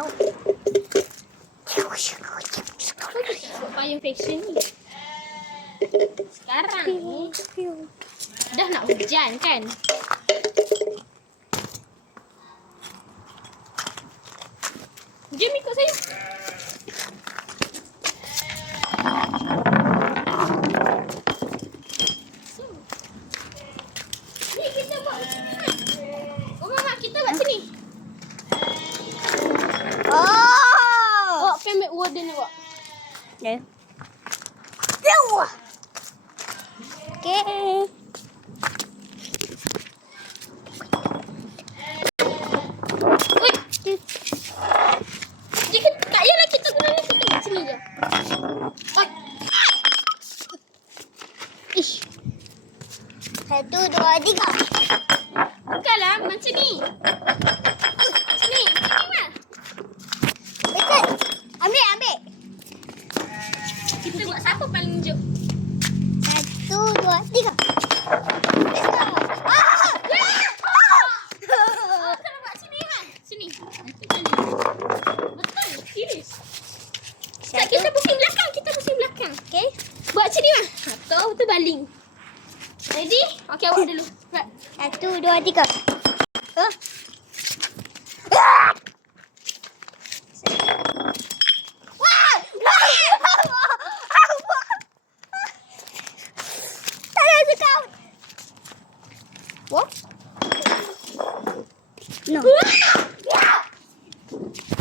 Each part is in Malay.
tahu. Buat payung fashion ni. Sekarang ni dah nak hujan kan? Jom ikut saya. Ni kita buat sini. Oh mama kita buat sini. Okay. Jauh. Okay. Satu, dua, tiga. Bukanlah macam ni. Sini. Sini mah. Betul. Ambil, ambil. Kita buat siapa paling jauh. Satu, dua, tiga. Let's go. Ah! Oh, kena buat sini mah. Sini. Nanti sini. Betul. Serius. Tak, kita pusing belakang. Kita belakang. Okay. Buat sini mah. Ha, Kau tu baling. Ready? Okey, awak dulu. Buat. Satu, dua, tiga. Oh. Wah? No.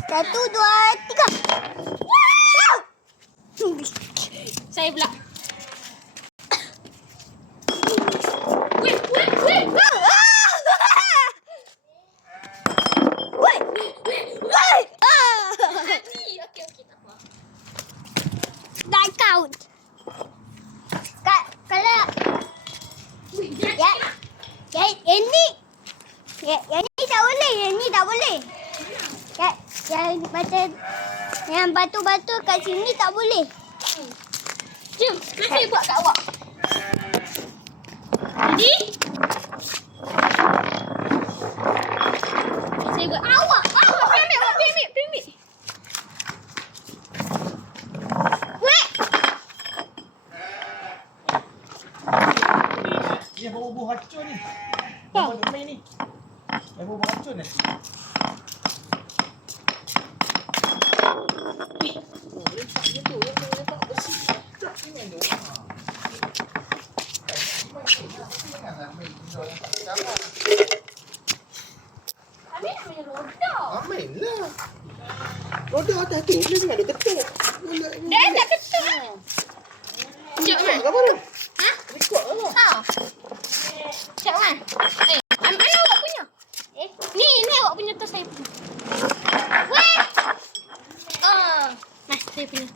Satu, dua, tiga. Saya pula. Yang ni, yang tak boleh, yang ni tak boleh. Ya, yang macam yang batu-batu kat sini tak boleh. Jom, saya buat kat awak. Ready? Saya buat. Awak, awak pergi ambil, awak pergi ambil, pergi ambil. Wait! Ni yang bubuh racun ni. Buat main ni. Racun ni. Oh, letak je tu. Yang yang letak besi. Tak ni main tu. Ha. Janganlah main benda yang tak sama. Ambil nak punya roda. Ah, main lah. Roda atas tu. Dia jangan ada ketuk. Dah tak ketuk. Sekejap, Man. Apa tu? Ha? Rekod lah. Ha. Sekejap, Man. Eh, am- mana awak punya? Eh, ni, ni awak punya tu saya punya. Weh! Oh, mas, saya punya.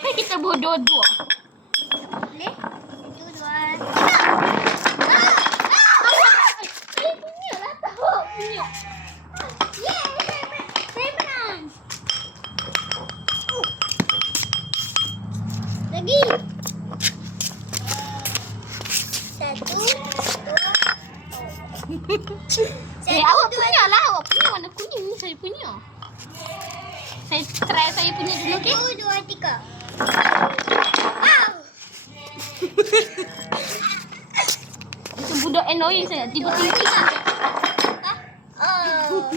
Kan kita bawa dua-dua. Boleh? Satu, dua, Saya punya lah, tak awak punya. Yeay, saya, men- saya menang. Lagi. Satu, dua, Eh, awak punya lah. Awak punya warna kuning ni saya punya. Saya try saya punya dulu, okey? Satu, dua, tiga. Wow. Itu budak annoying saya. Tiba-tiba. Oh.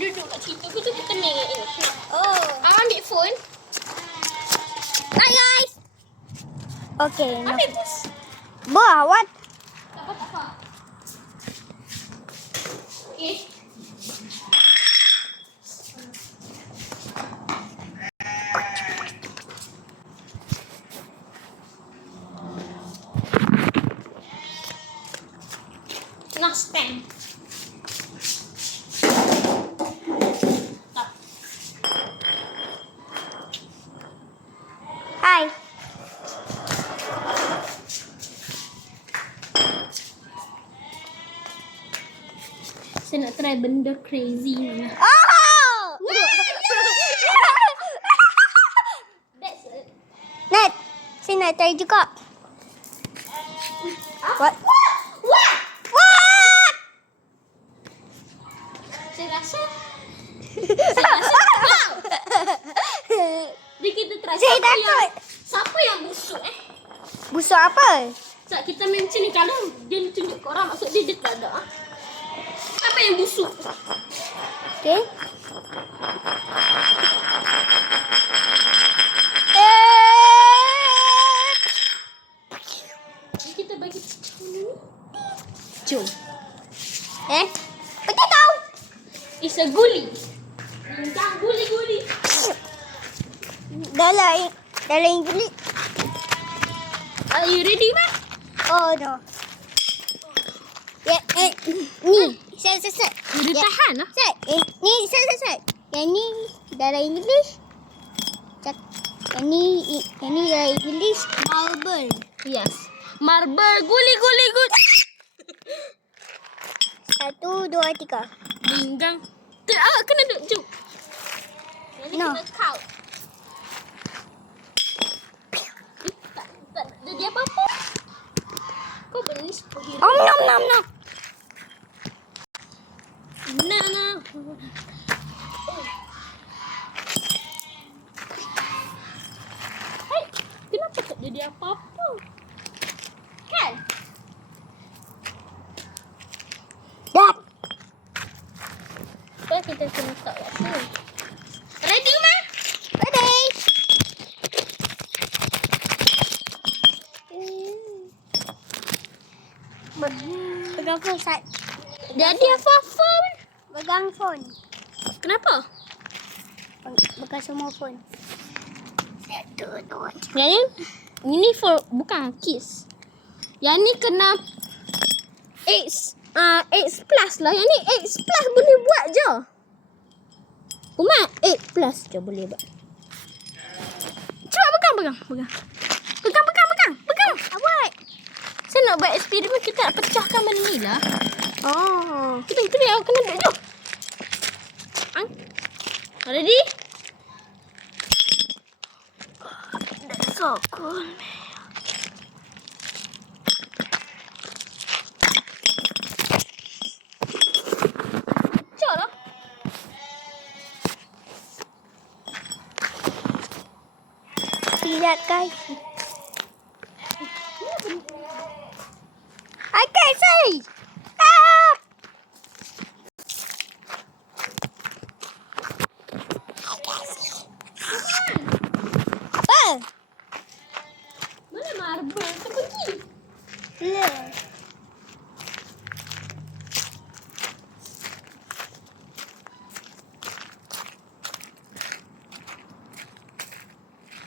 Duduk kat situ ke tu. Nak. Oh. Abang ambil phone. Hi guys. Okay. No. Ambil bus. Bah, what? Tak apa, tak apa. Okay. Nah, stand. Tak. Hi. Saya nak try benda crazy ni. Oh! That's it. Nat, saya nak try juga. What? What? What? Saya rasa Saya rasa Wow Jadi kita try Saya siapa takut. yang Siapa yang busuk eh Busuk apa? Sebab kita main macam ni Kalau dia tunjuk ke orang Maksud dia dia tak ada ah. Apa yang busuk. Eh. Bagi Jom. Eh? Betul tahu. It's a guli Jangan guli-guli Dalam dalam Inggeris. Are you ready man? Oh no. Ya, eh, ni. Set, set, set. Dia Ya. tahan lah Set. Eh, ni, set, set, set. Yang ni dalam Inggeris. Cak. Yang ni, yang ni dalam Inggeris. Marble. Yes Marble guli-guli-guli Satu, dua, tiga. Linggang Ter- Awak kena duduk jom Nanti No. kena count tak, tak jadi apa-apa Kau ni superhero Om nom nom nom. Nah, nah. Hai, kenapa tak jadi apa-apa? Kan? Dah. Kan kita kena tak sini. Ready, Ma? Ready? Pegang phone, Sat. Jadi apa-apa? Pegang phone. Kenapa? Pegang semua phone. Satu, dua, tiga. Yang ni, ini for bukan kiss. Yang ni kena X uh, X plus lah. Yang ni X plus boleh buat je. Uma X plus je boleh buat. Cuba pegang, pegang, pegang. Pegang, pegang, pegang, pegang. Awak. Saya nak buat eksperimen kita nak pecahkan benda ni lah. Oh. Kita, kita kena duduk jom. Ang. Ready? That's so cool. Pecah lah. Tidak, guys. I can't say. Ah! Apa? Mana marble? Kita pergi. Le.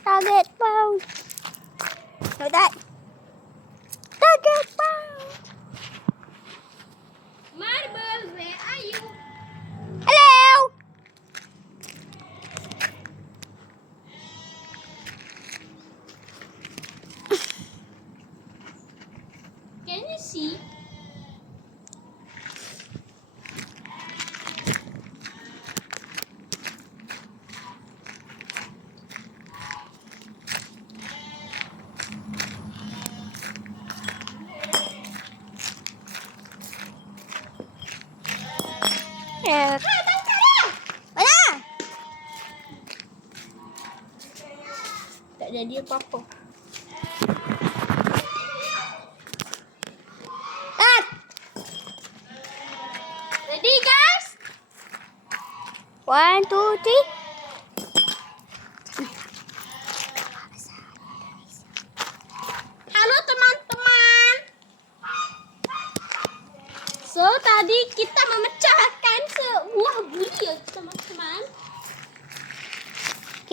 Target found. No, that. Target found. Marble, where are you? Hello. Can you see? Eh, Mana? Tak jadi apa-apa. Tat. Ready guys? One, two, three. Halo teman-teman. So tadi kita memecahkan sebuah buli ya teman-teman.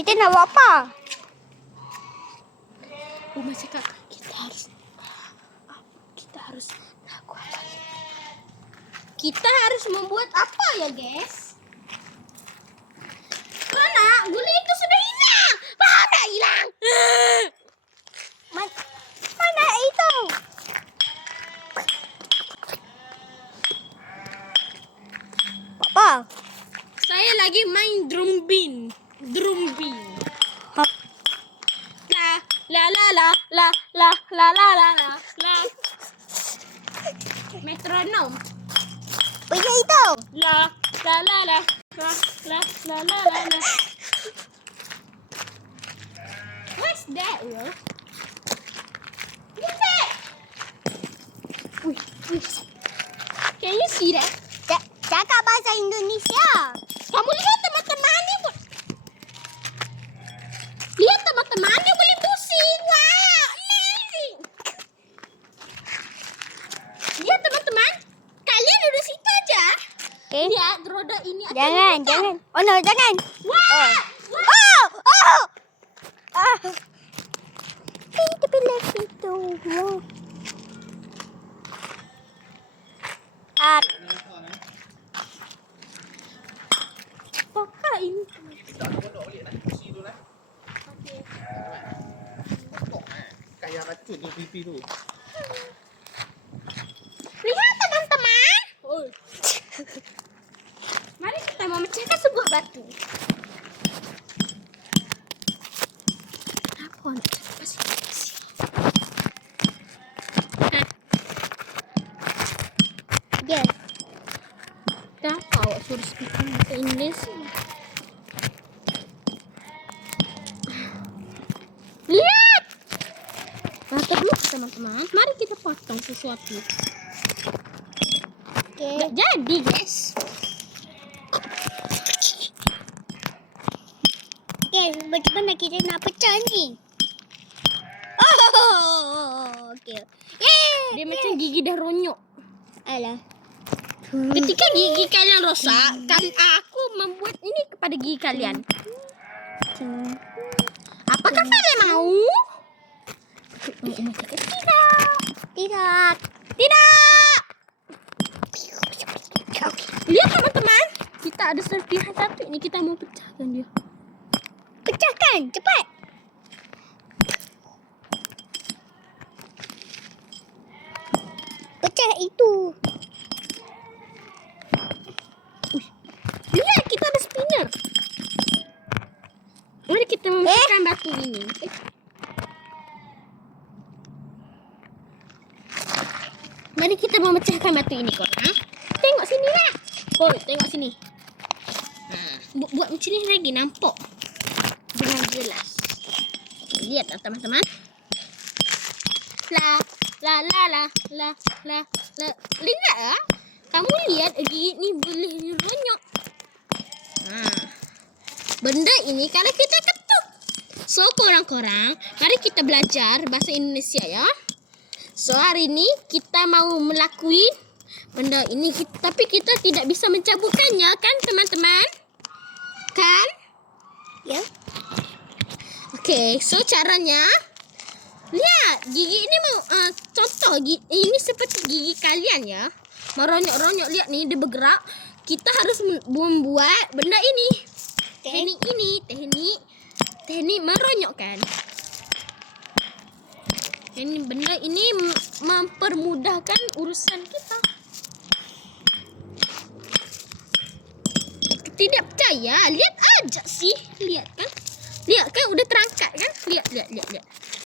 Kita nak buat apa? Masih kakak kita harus kita harus. Kita harus membuat apa ya guys? Punya itu. La la la la la la la la la la. What's that, bro? Look at. Wih, wih. Can you see that? Ja- Cakap bahasa Indonesia. Kamu lihat Okay. Lihat roda ini akan Jangan, berputar. jangan. Oh no, jangan. Wah. Wah. Oh, oh. Ah. Kita pilih situ. Wow. Ah, Apakah ini? Tak ada kodok balik lah. Kursi tu lah. Kodok eh. Kayak racun tu pipi tu. satu. Apa nak cakap sih? Yes. Kenapa awak suruh speaker bahasa Inggeris? Lihat! Mata dulu teman-teman. Mari kita potong sesuatu. Okay. Gak jadi guys. Yes. Macam mana kita nak pecah ni? Oh, okay. Yeay. Dia macam gigi dah ronyok. Alah. Ketika gigi kalian rosak, kan aku membuat ini kepada gigi kalian. Apakah kalian mau? Tidak. Tidak. Tidak. Lihat teman-teman. Kita ada serpihan satu ini kita mau pecahkan dia. Pecahkan, cepat. Pecah itu. Lihat kita ada spinner. Mari kita memecahkan batu ini. Eh. Mari kita memecahkan batu ini korang. Tengok sini lah. Oh, tengok sini. Bu- buat macam ni lagi nampak. Jelas. Lihat lah teman-teman. La la la la la la la. Lihat lah. Kamu lihat gigi ni boleh ronyok. Nah. Benda ini kalau kita ketuk. So korang-korang, mari kita belajar bahasa Indonesia ya. So hari ini kita mau melakui benda ini tapi kita tidak bisa mencabutkannya kan teman-teman? Kan? Ya. Okey, so caranya lihat gigi ini mau uh, contoh gigi, ini seperti gigi kalian ya. Meronyok-ronyok lihat nih dia bergerak. Kita harus mem- membuat benda ini. Teknik ini, teknik teknik meronyokkan. Ini benda ini mempermudahkan urusan kita. Tidak percaya, lihat aja sih. Lihat kan? Lihat kan udah terangkat kan? Lihat, lihat, lihat, lihat.